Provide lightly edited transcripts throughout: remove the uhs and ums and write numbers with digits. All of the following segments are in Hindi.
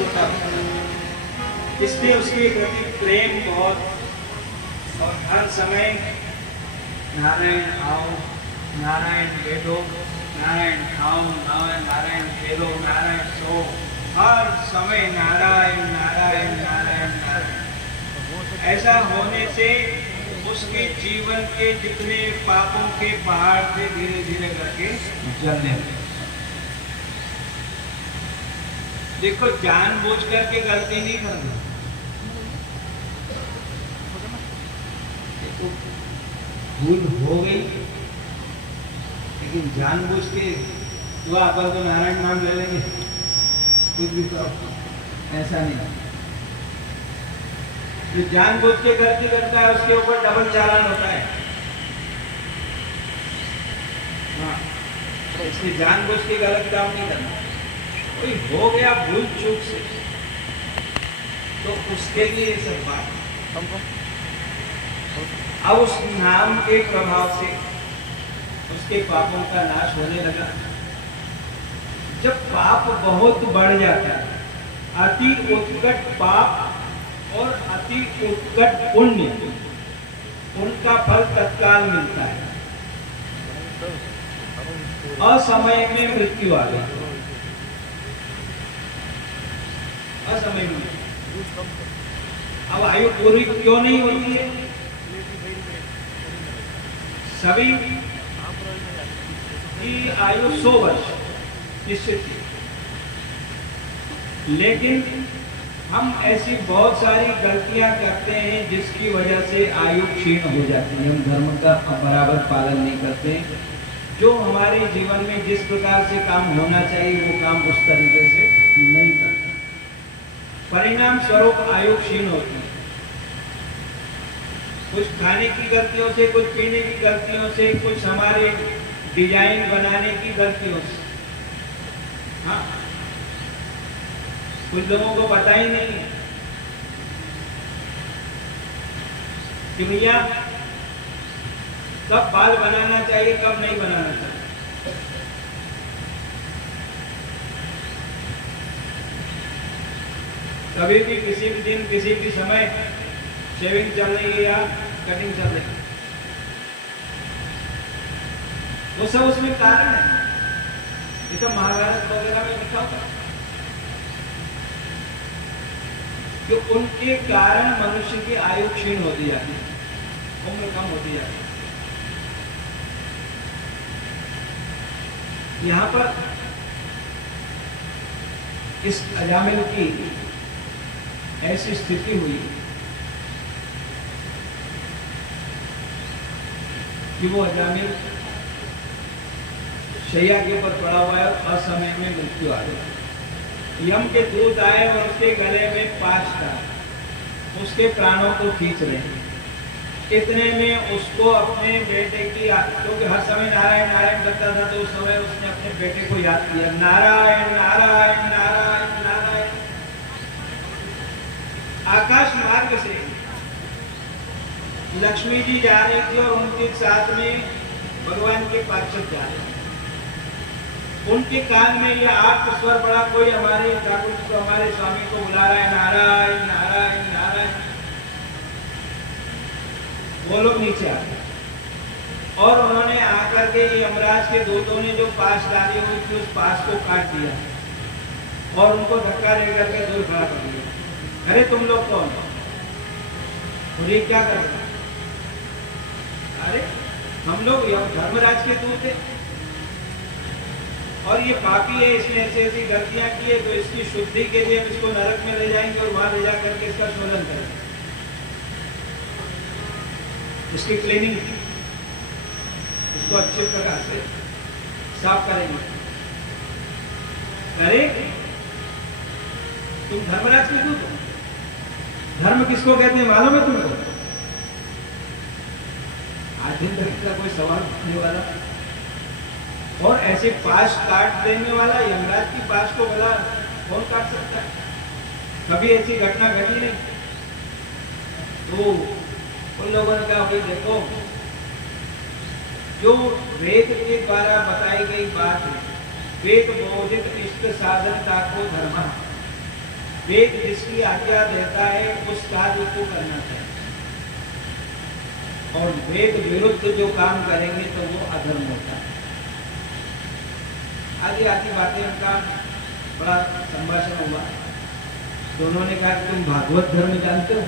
छोटा होता है। इसलिए उसके प्रति प्रेम बहुत, और हर समय नारायण आओ, नारायण वेदो, नारायण खाओ, नारायण खेलो, नारायण सो, हर समय नारायण नारायण नारायण नारायण। ऐसा होने से उसके जीवन के जितने पापों के पहाड़ थे धीरे धीरे करके जलने लगे। देखो, जानबूझ करके गलती नहीं करनी। देखो, भूल हो गई, लेकिन जानबूझ के दुआ पर तो नारायण नाम ले लेंगे, कुछ भी करो, ऐसा नहीं। जो जानबूझ के गलती करता है उसके ऊपर डबल चालान होता है। हाँ, इसलिए जानबूझ के गलत काम नहीं करना। कोई हो गया भूल चूक से, तो उसके लिए ये सब बात। अब उस नाम के प्रभाव से उसके पापों का नाश होने लगा। जब पाप बहुत बढ़ जाता है, अति उत्कट पाप और अति उत्कट पुण्य, उनका फल तत्काल मिलता है। असमय में मृत्यु आ गई, असमय में। अब आयु पूरी क्यों नहीं होती है? सभी की आयु 100 वर्ष निश्चित थी, लेकिन हम ऐसी बहुत सारी गलतियां करते हैं जिसकी वजह से आयु क्षीण हो जाती है। हम धर्म का बराबर पालन नहीं करते। जो हमारे जीवन में जिस प्रकार से काम होना चाहिए वो काम उस तरीके से नहीं करते, परिणाम स्वरूप आयु क्षीण होती है। कुछ खाने की गलतियों से, कुछ पीने की गलतियों से, कुछ हमारे डिजाइन बनाने की गलतियों से। हाँ, कुछ लोगों को पता ही नहीं है कि भैया कब बाल बनाना चाहिए, कब नहीं बनाना चाहिए। कभी भी किसी भी दिन किसी भी समय शेविंग चल रही है या कटिंग चल रही है, वो सब उसमें कारण है। ये सब महाभारत वगैरह में लिखा होता है कि उनके कारण मनुष्य की आयु क्षीण होती जाती है, उम्र कम होती जाती है। यहाँ पर इस अजामिल की ऐसी स्थिति हुई कि वो अजामिल शैया के ऊपर पड़ा हुआ है, असमय में मृत्यु आ गई। यम के दूत आए और उसके गले में 5 था, उसके प्राणों को खींच रहे हैं। इतने में उसको अपने बेटे की, क्योंकि हर समय नारायण नारायण करता था, तो उस समय उसने अपने बेटे को याद किया, नारायण नारायण नारायण नारायण। आकाश मार्ग से लक्ष्मी जी जा रही थी और उनके साथ में भगवान के पार्षद जा रहे थे। उनके कान में ये 8 स्वर पड़ा, कोई हमारे ठाकुर जी को, हमारे स्वामी को बुला रहा है, नारायण नारायण नारायण। वो लोग नीचे आ गए और उन्होंने आकर के यमराज के दूतों ने जो पास डाली हुई थी उस पास को काट दिया और उनको धक्का दे करके दूर खड़ा कर दिया। अरे तुम लोग कौन हो? और ये क्या कर रहे? अरे हम लोग धर्मराज के दूत हैं और ये पापी है, इसने ऐसी ऐसी गलतियां की है, तो इसकी शुद्धि के लिए हम इसको नरक में ले जाएंगे और वहां ले जा करके इसका शोधन करेंगे, इसकी क्लीनिंग, इसको अच्छे प्रकार से साफ करेंगे। अरे तुम धर्मराज के दूत हो? धर्म किसको कहते हैं मालूम है तुमको? आज दिन तक का कोई सवाल पूछने वाला और ऐसे पास काट देने वाला, यमराज की पास को भला कौन काट सकता है? कभी ऐसी घटना घटी नहीं। तो उन लोगों ने कहा भाई देखो, जो वेद के द्वारा बताई गई बात है, वेद बोधित इष्ट साधन ताको धर्म, वेद जिसकी आज्ञा देता है उस कार्य को करना चाहिए, और वेद विरुद्ध जो काम करेंगे तो वो अधर्म होता है। आदि आदि बातें उनका बड़ा संभाषण हुआ। दोनों ने कहा कि तुम भागवत धर्म जानते हो?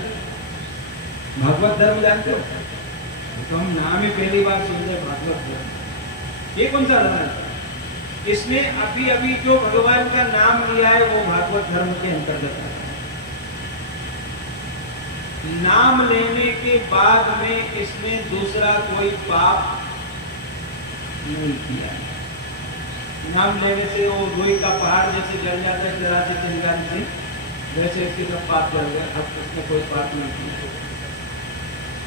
भागवत धर्म जानते हो? तो हम नाम ही पहली बार सुन रहे भागवत धर्म। ये कौन सा धर्म है? इसने अभी अभी जो भगवान का नाम लिया है वो भागवत धर्म के अंतर्गत है। नाम लेने के बाद में इसने दूसरा कोई पाप नहीं किया। नाम लेने से वो लोहे का पहाड़ जैसे जल जाता है जरा से चिंगारी से, वैसे इसके सब पाप जल गए। अब उसने कोई पाप नहीं किया।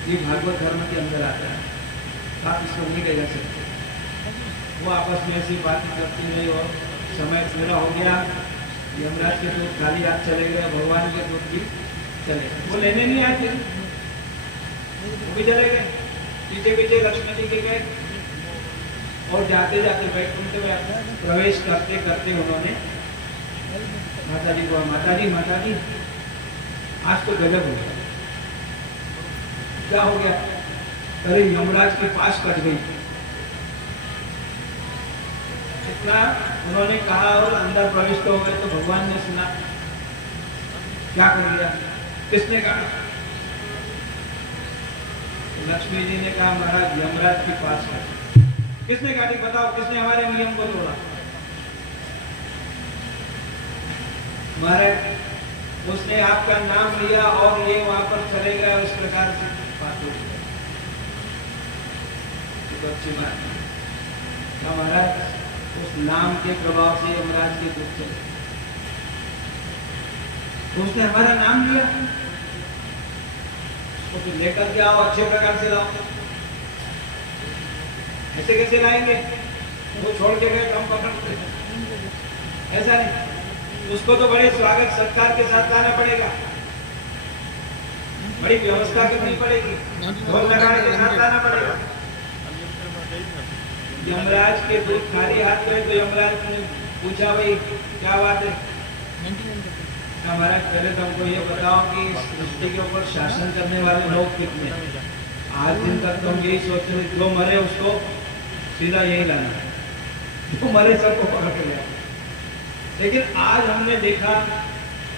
ये भागवत धर्म के अंदर आता है। आप इसको नहीं ले जा सकते। वो आपस में ऐसी बातें करती रही और समय पूरा हो गया। यमराज के दूत खाली हाथ चले गए, भगवान के दूत भी चले गए। वो लेने नहीं आते, वो भी चले गए। पीछे पीछे लक्ष्मण जी के गए और जाते जाते बैकुंठ में प्रवेश करते करते उन्होंने माता जी को, माता जी आज तो गजब हो गया। क्या हो गया? अरे यमराज के पास कट गई। इतना उन्होंने कहा और अंदर प्रविष्ट हो गए तो भगवान ने सुना। क्या कर लिया? किसने कहा? लक्ष्मी जी ने कहा महाराज यमराज के पास कट। किसने काटी? बताओ किसने हमारे नियम को तोड़ा? महाराज उसने आपका नाम लिया और ये वहां पर चले गए। उस प्रकार से बात हो गई। तो अच्छी बात है महाराज, उस नाम के प्रभाव से यमराज के दुख चले। तो उसने हमारा नाम लिया, उसको तो लेकर के आओ, अच्छे प्रकार से लाओ। ऐसे कैसे लाएंगे? वो छोड़ के गए तो हम पकड़ते, ऐसा नहीं। उसको तो बड़े स्वागत सत्कार के साथ लाना पड़ेगा, बड़ी व्यवस्था करनी पड़ेगी, ढोल नगाड़े के साथ लाना पड़ेगा। यमराज के दूत खाली हाथ गए तो यमराज ने पूछा भाई क्या बात है? महाराज पहले तो हमको ये बताओ कि इस सृष्टि के ऊपर शासन करने वाले लोग कितने? आज दिन तक तो हम यही सोच रहे जो मरे उसको सीधा यही लाना, जो मरे सबको पकड़ के लिया। लेकिन आज हमने देखा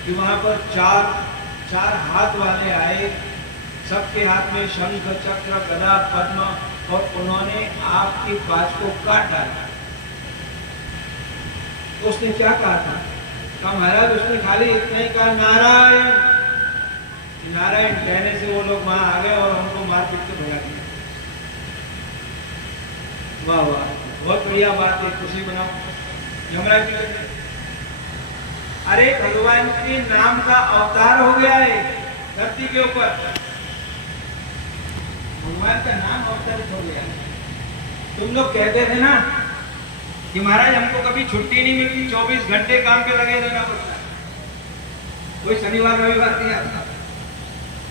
कि वहां पर चार हाथ वाले आए, सबके हाथ में शंख चक्र गदा पद्म, और उन्होंने आपकी बात को काट डाला। तो उसने क्या कहा था? कहा महाराज उसने खाली इतना ही कहा नारायण नारायण कहने से वो लोग वहां आ गए और उनको मार पीट के भगा दिया। वाह वाह, बहुत बढ़िया बात है, खुशी मनाओ। यमराज जी अरे भगवान के नाम का अवतार हो गया है धरती के ऊपर। भगवान का नाम अवतरित हो गया। तुम लोग कहते थे ना कि महाराज हमको कभी छुट्टी नहीं मिलती, 24 घंटे काम पे लगे रहना पड़ता है, कोई शनिवार रविवार नहीं आता,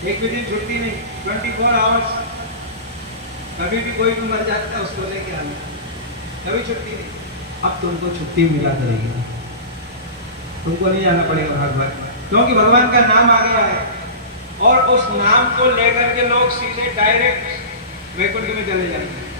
एक भी दिन छुट्टी नहीं, 24 आवर्स। कभी भी कोई भी मर जाता है उसको लेके आना, कभी छुट्टी नहीं। अब तुमको छुट्टी मिला करेगी, तुमको नहीं जाना पड़ेगा भगवान, क्योंकि भगवान का नाम आ गया है। और उस नाम को लेकर के लोग सीधे डायरेक्ट वैकुंठ में चले जाएंगे।